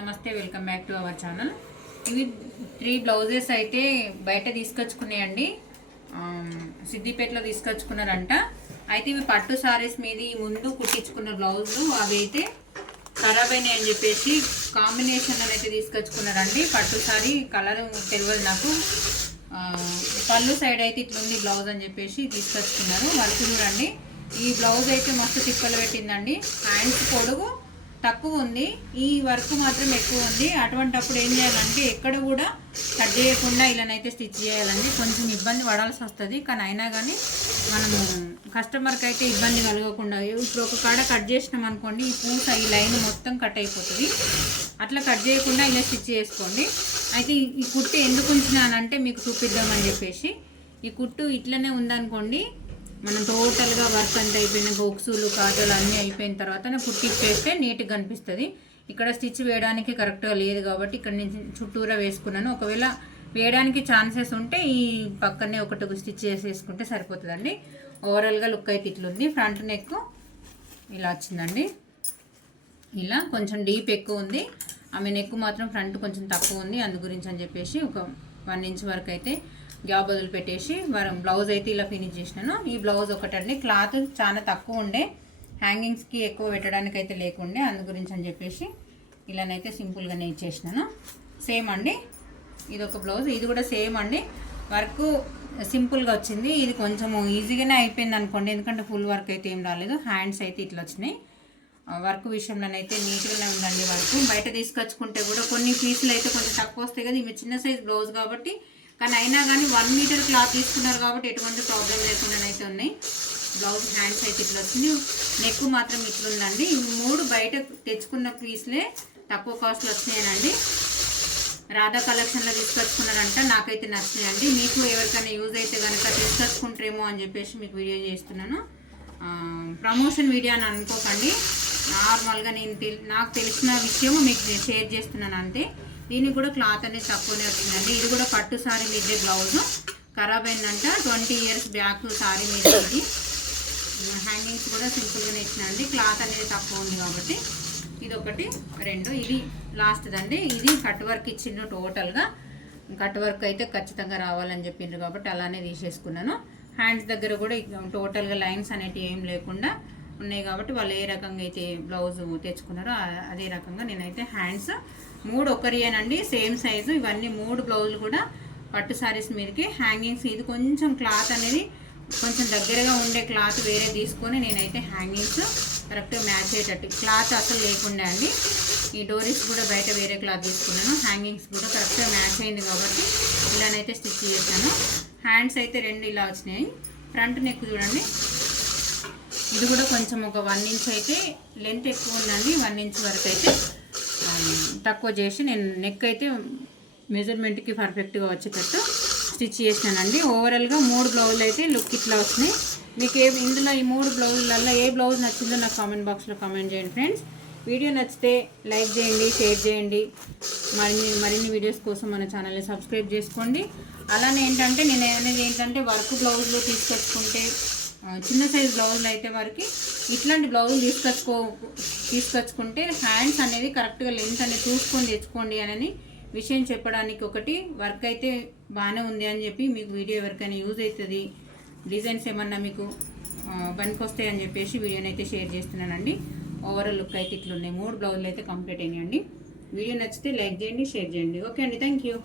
నమస్తే, welcome back to our channel. ఇవి 3 blouses అయితే బయట తీసుకొచ్చుకున్నాయండి. సిద్దిపేటలో తీసుకొచ్చుకున్నారంట. అయితే ఇవి పట్టు సారీస్ మీద ముందు కుట్టించుకున్న బ్లౌజులు అవి అయితే ఖరాబ్ అయినాయి అని చెప్పేసి కాంబినేషన్లో అయితే తీసుకొచ్చుకున్నారండి. పట్టు సారీ కలర్ తెలియదు నాకు. పళ్ళు సైడ్ అయితే ఇట్లుంది బ్లౌజ్ అని చెప్పేసి తీసుకొచ్చుకున్నారు. వర్క్ చూడండి, ఈ బ్లౌజ్ అయితే మస్తు తిప్పలు పెట్టిందండి. హ్యాండ్స్ పొడుగు తక్కువ ఉంది, ఈ వర్క్ మాత్రం ఎక్కువ ఉంది. అటువంటప్పుడు ఏం చేయాలంటే ఎక్కడ కూడా కట్ చేయకుండా ఇలానైతే స్టిచ్ చేయాలండి. కొంచెం ఇబ్బంది పడాల్సి వస్తుంది, కానీ అయినా కానీ మనము కస్టమర్కి అయితే ఇబ్బంది కలగకుండా ఇప్పుడు ఒక కాడ కట్ చేసినాం అనుకోండి, ఈ పూస ఈ లైన్ మొత్తం కట్ అయిపోతుంది. అట్లా కట్ చేయకుండా ఇలా స్టిచ్ చేసుకోండి. అయితే ఈ కుట్టు ఎందుకు ఉంచినానంటే మీకు చూపిద్దామని చెప్పేసి. ఈ కుట్టు ఇట్లనే ఉందనుకోండి, మనం టోటల్గా వర్క్ అంతా అయిపోయిన బొక్సులు కాజలు అన్నీ అయిపోయిన తర్వాత కుట్టిచ్చేస్తే నీట్గా కనిపిస్తుంది. ఇక్కడ స్టిచ్ వేయడానికి కరెక్ట్గా లేదు కాబట్టి ఇక్కడ నేను చుట్టూరా వేసుకున్నాను. ఒకవేళ వేయడానికి ఛాన్సెస్ ఉంటే ఈ పక్కనే ఒకటి స్టిచ్ చేసేసుకుంటే సరిపోతుందండి. ఓవరాల్గా లుక్ అయితే ఇట్లుంది. ఫ్రంట్ నెక్ ఇలా వచ్చిందండి. ఇలా కొంచెం డీప్ ఎక్కువ ఉంది, ఆమె నెక్ మాత్రం ఫ్రంట్ కొంచెం తక్కువ ఉంది. అందు గురించి అని చెప్పేసి ఒక 1 ఇంచ్ వరకు అయితే గ్యాప్ బదులు పెట్టేసి బ్లౌజ్ అయితే ఇలా ఫినిష్ చేసినాను. ఈ బ్లౌజ్ ఒకటండి, క్లాత్ చాలా తక్కువ ఉండే, హ్యాంగింగ్స్కి ఎక్కువ పెట్టడానికి అయితే లేకుండే. అందు గురించి అని చెప్పేసి ఇలానైతే సింపుల్గానే ఇచ్చేసినాను. సేమ్ అండి, ఇది ఒక బ్లౌజ్, ఇది కూడా సేమ్ అండి. వర్క్ సింపుల్గా వచ్చింది. ఇది కొంచెం ఈజీగానే అయిపోయింది అనుకోండి, ఎందుకంటే ఫుల్ వర్క్ అయితే ఏం రాలేదు. హ్యాండ్స్ అయితే ఇట్లా వచ్చినాయి. వర్క్ విషయంలోనైతే నీట్గానే ఉందండి. వర్క్ బయట తీసుకొచ్చుకుంటే కూడా కొన్ని పీసులు అయితే కొంచెం తక్కువ వస్తాయి కదా, ఇవి చిన్న సైజ్ బ్లౌజ్ కాబట్టి. కానీ అయినా కానీ 1 మీటర్ క్లాత్ తీసుకున్నారు కాబట్టి ఎటువంటి ప్రాబ్లం లేకుండానైతే ఉన్నాయి. బ్లౌజ్ హ్యాండ్స్ అయితే ఇట్లా వచ్చింది. నెక్ మాత్రం ఇట్లుందండి. ఇవి 3 బయట తెచ్చుకున్న పీస్లే తక్కువ కాస్ట్లో వచ్చినాయనండి. రాధా కలెక్షన్లో తీసుకొచ్చుకున్నారంట. నాకైతే నచ్చినాయండి. మీకు ఎవరికైనా యూజ్ అయితే కనుక తీసుకొచ్చుకుంటారేమో అని చెప్పేసి మీకు వీడియో చేస్తున్నాను. ప్రమోషన్ వీడియో అని అనుకోకండి, నార్మల్గా నాకు తెలిసిన విషయం మీకు షేర్ చేస్తున్నాను అంతే. దీనికి కూడా క్లాత్ అనేది తక్కువనే వచ్చిందండి. ఇది కూడా పట్టు సారీ మీదే బ్లౌజ్ ఖరాబ్ అయిందంట. 20 ఇయర్స్ బ్యాక్ సారీ మీద ఇది. హ్యాంగింగ్స్ కూడా సింపుల్గానే ఇచ్చినండి. క్లాత్ అనేది తక్కువ ఉంది కాబట్టి ఇది ఒకటి 2. ఇది లాస్ట్దండి. ఇది కట్ వర్క్ ఇచ్చిండ్రు. టోటల్గా కట్ వర్క్ అయితే ఖచ్చితంగా రావాలని చెప్పిండ్రు కాబట్టి అలానే తీసేసుకున్నాను. హ్యాండ్స్ దగ్గర కూడా టోటల్గా లైన్స్ అనేటివి ఏం లేకుండా ఉన్నాయి కాబట్టి వాళ్ళు ఏ రకంగా అయితే బ్లౌజ్ తెచ్చుకున్నారో అదే రకంగా నేనైతే హ్యాండ్స్ 3 ఒకరియేనండి, సేమ్ సైజు. ఇవన్నీ 3 బ్లౌజులు కూడా పట్టు సారీస్ మీదకి. హ్యాంగింగ్స్ ఇది కొంచెం క్లాత్ అనేది కొంచెం దగ్గరగా ఉండే క్లాత్ వేరే తీసుకొని నేనైతే హ్యాంగింగ్స్ కరెక్ట్గా మ్యాచ్ అయ్యేటట్టు, క్లాత్ అసలు లేకుండా అండి. ఈ డోరీస్ కూడా బయట వేరే క్లాత్ తీసుకున్నాను. హ్యాంగింగ్స్ కూడా కరెక్ట్గా మ్యాచ్ అయింది కాబట్టి ఇలానైతే స్టిచ్ చేశాను. హ్యాండ్స్ అయితే 2 ఇలా వచ్చినాయి. ఫ్రంట్ నెక్ చూడండి, ఇది కూడా కొంచెం ఒక 1 ఇంచ్ అయితే లెంత్ ఎక్కువ ఉందండి. 1 ఇంచ్ వరకు అయితే తక్కువ చేసి నేను నెక్ అయితే మెజర్మెంట్కి పర్ఫెక్ట్గా వచ్చేటట్టు స్టిచ్ చేసినానండి. ఓవరాల్గా 3 బ్లౌజులు అయితే లుక్ ఇట్లా వచ్చినాయి. మీకు ఇందులో ఈ 3 బ్లౌజులలో ఏ బ్లౌజ్ నచ్చిందో నాకు కామెంట్ బాక్స్లో కామెంట్ చేయండి ఫ్రెండ్స్. వీడియో నచ్చితే లైక్ చేయండి, షేర్ చేయండి. మరిన్ని వీడియోస్ కోసం మన ఛానల్ని సబ్స్క్రైబ్ చేసుకోండి. అలానే ఏంటంటే నేను అనేది ఏంటంటే వర్క్ బ్లౌజులు తీసుకొచ్చుకుంటే, చిన్న సైజ్ బ్లౌజులు అయితే వారికి ఇట్లాంటి బ్లౌజులు తీసుకొచ్చుకుంటే హ్యాండ్స్ అనేది కరెక్ట్గా లెంత్ అనేది చూసుకొని తెచ్చుకోండి అని విషయం చెప్పడానికి ఒకటి. వర్క్ అయితే బాగానే ఉంది అని చెప్పి మీకు వీడియో ఎవరికైనా యూజ్ అవుతుంది, డిజైన్స్ ఏమన్నా మీకు పనికి వస్తాయి అని చెప్పేసి వీడియోని అయితే షేర్ చేస్తున్నానండి. ఓవరాల్ లుక్ అయితే ఇట్లున్నాయి. 3 బ్లౌజులు అయితే కంప్లీట్ అయినాయండి. వీడియో నచ్చితే లైక్ చేయండి, షేర్ చేయండి. ఓకే అండి, థ్యాంక్ యూ.